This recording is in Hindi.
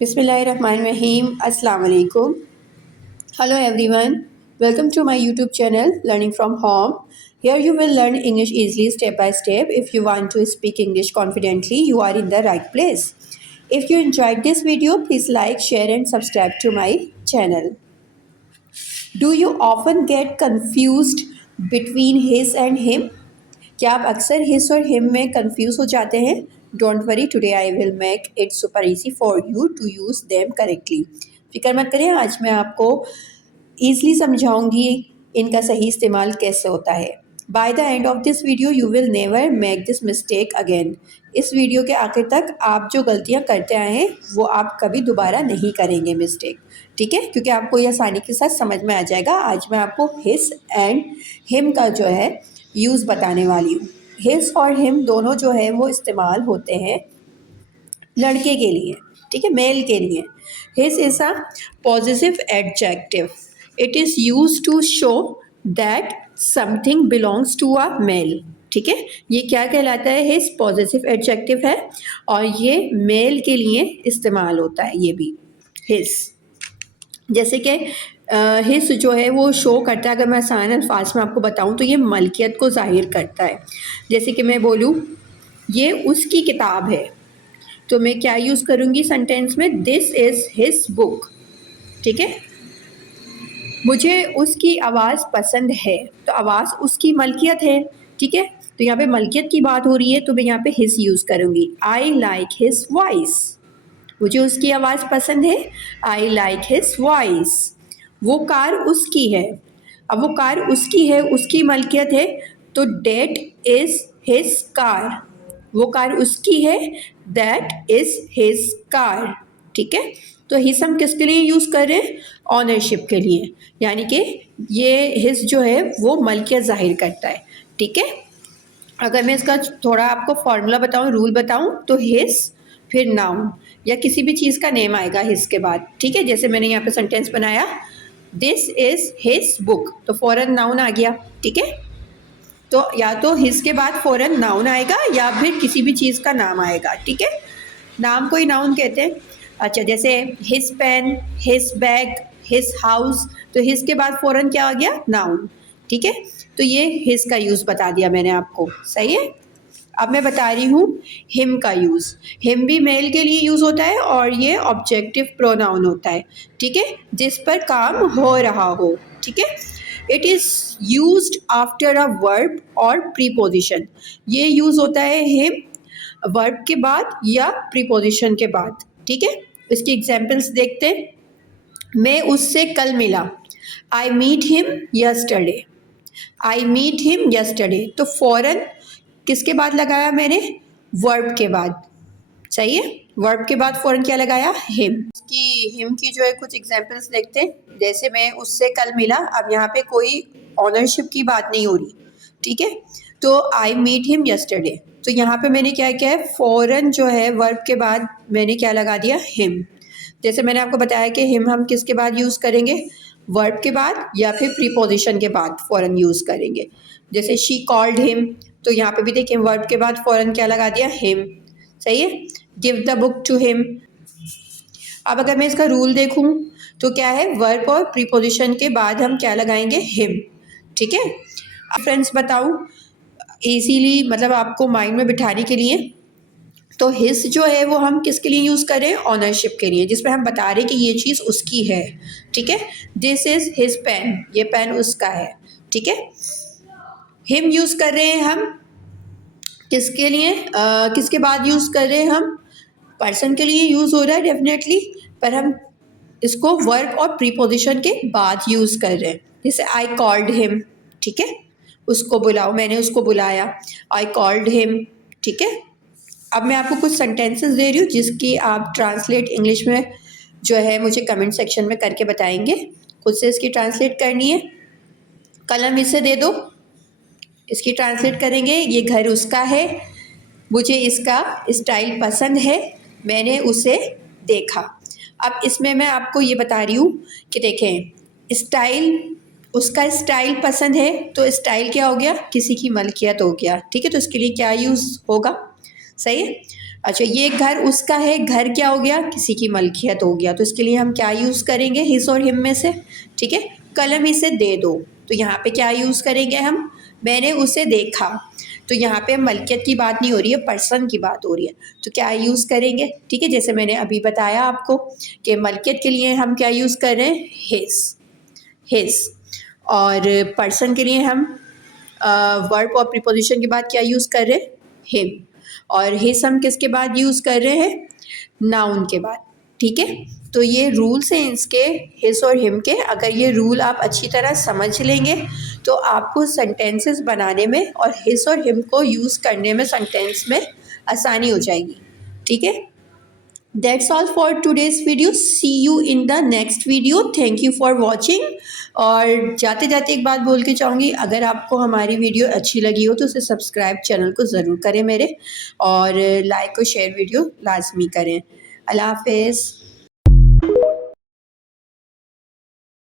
बिस्मिल्लाहिर्रहमानिर्रहीम अस्सलाम वालेकुम। Hello everyone, welcome to my YouTube channel Learning from Home. Here you will learn English easily step by step. If you want to speak English confidently, you are in the right place. If you enjoyed this video, please like, share and subscribe to my channel. Do you often get confused between his and him? क्या आप अक्सर हिस और हिम में कंफ्यूज हो जाते हैं? Don't worry, today I will make it super easy for you to use them correctly. फिक्र मत करें, आज मैं आपको ईज़िली समझाऊंगी इनका सही इस्तेमाल कैसे होता है। By the end of this video you will never make this mistake again. इस वीडियो के आखिर तक आप जो गलतियां करते आए हैं वो आप कभी दोबारा नहीं करेंगे मिस्टेक, ठीक है? क्योंकि आपको ये आसानी के साथ समझ में आ जाएगा। आज मैं आपको हिस एंड हिम का जो है यूज़ बताने वाली हूँ। हिस और हिम दोनों जो है वो इस्तेमाल होते हैं लड़के के लिए, ठीक है, मेल के लिए। His is a positive adjective, it is use to show that something belongs to a male, ठीक है। ये क्या कहलाता है? हिस पॉजिटिव एडजेक्टिव है और ये मेल के लिए इस्तेमाल होता है। ये भी हिस, जैसे कि हिस जो है वो शो करता है, अगर मैं आसान अल्फाज में आपको बताऊं तो ये मलकियत को ज़ाहिर करता है। जैसे कि मैं बोलूं ये उसकी किताब है, तो मैं क्या यूज़ करूंगी सेंटेंस में? दिस इज़ हिज बुक, ठीक है। मुझे उसकी आवाज़ पसंद है, तो आवाज़ उसकी मलकियत है, ठीक है। तो यहाँ पे मलकियत की बात हो रही है तो मैं यहाँ पे हिज यूज़ करूँगी। आई लाइक हिज वॉइस, मुझे उसकी आवाज़ पसंद है। I like his voice. वो कार उसकी है, अब वो कार उसकी है, उसकी मलकियत है, तो डेट इज़ हिज कार। वो कार उसकी है, दैट इज़ हिज कार, ठीक है। तो हिज हम किसके लिए यूज़ कर रहे हैं? ऑनरशिप के लिए, यानी कि ये हिज जो है वो मलकियत ज़ाहिर करता है, ठीक है। अगर मैं इसका थोड़ा आपको फॉर्मूला बताऊं, रूल बताऊं, तो हिज फिर नाउन या किसी भी चीज़ का नेम आएगा हिज के बाद, ठीक है। जैसे मैंने यहाँ पे सेंटेंस बनाया दिस इज़ हिज बुक, तो फ़ौरन नाउन आ गया, ठीक है। तो या तो हिज के बाद फ़ौरन नाउन आएगा या फिर किसी भी चीज़ का नाम आएगा, ठीक है। नाम को ही नाउन कहते हैं। अच्छा, जैसे his pen, his bag, his house, तो हिज के बाद फ़ौरन क्या आ गया? नाउन, ठीक है। तो ये हिज का यूज़ बता दिया मैंने आपको, सही है। अब मैं बता रही हूँ हिम का यूज़। हिम भी मेल के लिए यूज़ होता है और ये ऑब्जेक्टिव प्रोनाउन होता है, ठीक है, जिस पर काम हो रहा हो, ठीक है। It is used after a verb और प्रीपोजिशन। ये यूज़ होता है हिम वर्ब के बाद या प्रीपोजिशन के बाद, ठीक है। इसकी एग्जाम्पल्स देखते हैं। मैं उससे कल मिला, I meet him yesterday. I meet him yesterday, तो फ़ौरन किसके बाद लगाया मैंने? वर्ब के बाद, सही है। वर्ब के बाद फ़ौरन क्या लगाया? हिम। इसकी हिम की जो है कुछ एग्जांपल्स देखते हैं। जैसे मैं उससे कल मिला, अब यहाँ पे कोई ऑनरशिप की बात नहीं हो रही, ठीक है। तो आई मीट हिम यस्टरडे, तो यहाँ पे मैंने क्या किया है? फ़ौरन जो है वर्ब के बाद मैंने क्या लगा दिया? हिम। जैसे मैंने आपको बताया कि हिम हम किसके बाद यूज़ करेंगे? वर्ब के बाद या फिर प्रीपोजिशन के बाद फ़ौरन यूज़ करेंगे। जैसे शी कॉल्ड हिम, तो यहाँ पे भी देखिए वर्ब के बाद फ़ौरन क्या लगा दिया? हिम, सही है। Give the book to him. अब अगर मैं इसका रूल देखूँ तो क्या है? वर्ब और प्रीपोजिशन के बाद हम क्या लगाएंगे? हिम, ठीक है। अब फ्रेंड्स बताऊँ इजीली, मतलब आपको माइंड में बिठाने के लिए, तो हिज जो है वो हम किसके लिए यूज़ कर रहे हैं? ऑनरशिप के लिए, जिसमें हम बता रहे हैं कि ये चीज़ उसकी है, ठीक है। दिस इज़ हिज पेन, ये पेन उसका है, ठीक है। हिम यूज़ कर रहे हैं हम किसके लिए? किसके बाद यूज़ कर रहे हैं हम? पर्सन के लिए यूज़ हो रहा है डेफिनेटली, पर हम इसको वर्ब और प्रीपोजिशन के बाद यूज़ कर रहे हैं। जैसे आई कॉल्ड हिम, ठीक है, उसको बुलाओ, मैंने उसको बुलाया, आई कॉल्ड हिम, ठीक है। अब मैं आपको कुछ सेंटेंसेस दे रही हूँ जिसकी आप ट्रांसलेट इंग्लिश में जो है मुझे कमेंट सेक्शन में करके बताएंगे। खुद से इसकी ट्रांसलेट करनी है, कलम इसे दे दो, इसकी ट्रांसलेट करेंगे। ये घर उसका है, मुझे इसका स्टाइल पसंद है, मैंने उसे देखा। अब इसमें मैं आपको ये बता रही हूँ कि देखें, स्टाइल, उसका स्टाइल पसंद है, तो स्टाइल क्या हो गया? किसी की मलकियत हो गया, ठीक है। तो इसके लिए क्या यूज़ होगा? सही है। अच्छा, ये घर उसका है, घर क्या हो गया, किसी की मलकियत हो गया, तो इसके लिए हम क्या यूज़ करेंगे, हिज और हिम में से। ठीक है, कलम इसे दे दो, तो यहाँ पे क्या यूज़ करेंगे हम, मैंने उसे देखा, तो यहाँ पे मलकियत की बात नहीं हो रही है, पर्सन की बात हो रही है, तो क्या यूज़ करेंगे। ठीक है, जैसे मैंने अभी बताया आपको कि मलकियत के लिए हम क्या यूज़ कर रहे हैं, हिज, और पर्सन के लिए हम वर्ब और प्रीपोजिशन के बाद क्या यूज़ कर रहे हैं, हिम, और हिज हम किसके बाद यूज़ कर रहे हैं, नाउन के बाद। ठीक है, तो ये रूल्स हैं इसके, हिज और हिम के। अगर ये रूल आप अच्छी तरह समझ लेंगे तो आपको सेंटेंसेस बनाने में और हिज और हिम को यूज़ करने में सेंटेंस में आसानी हो जाएगी। ठीक है, that's all for today's video, see you in the next video, thank you for watching. और जाते जाते एक बात बोल के चाहूँगी, अगर आपको हमारी वीडियो अच्छी लगी हो तो उसे सब्सक्राइब चैनल को ज़रूर करें मेरे, और लाइक और शेयर वीडियो लाजमी करें। अल्लाह हाफिज़।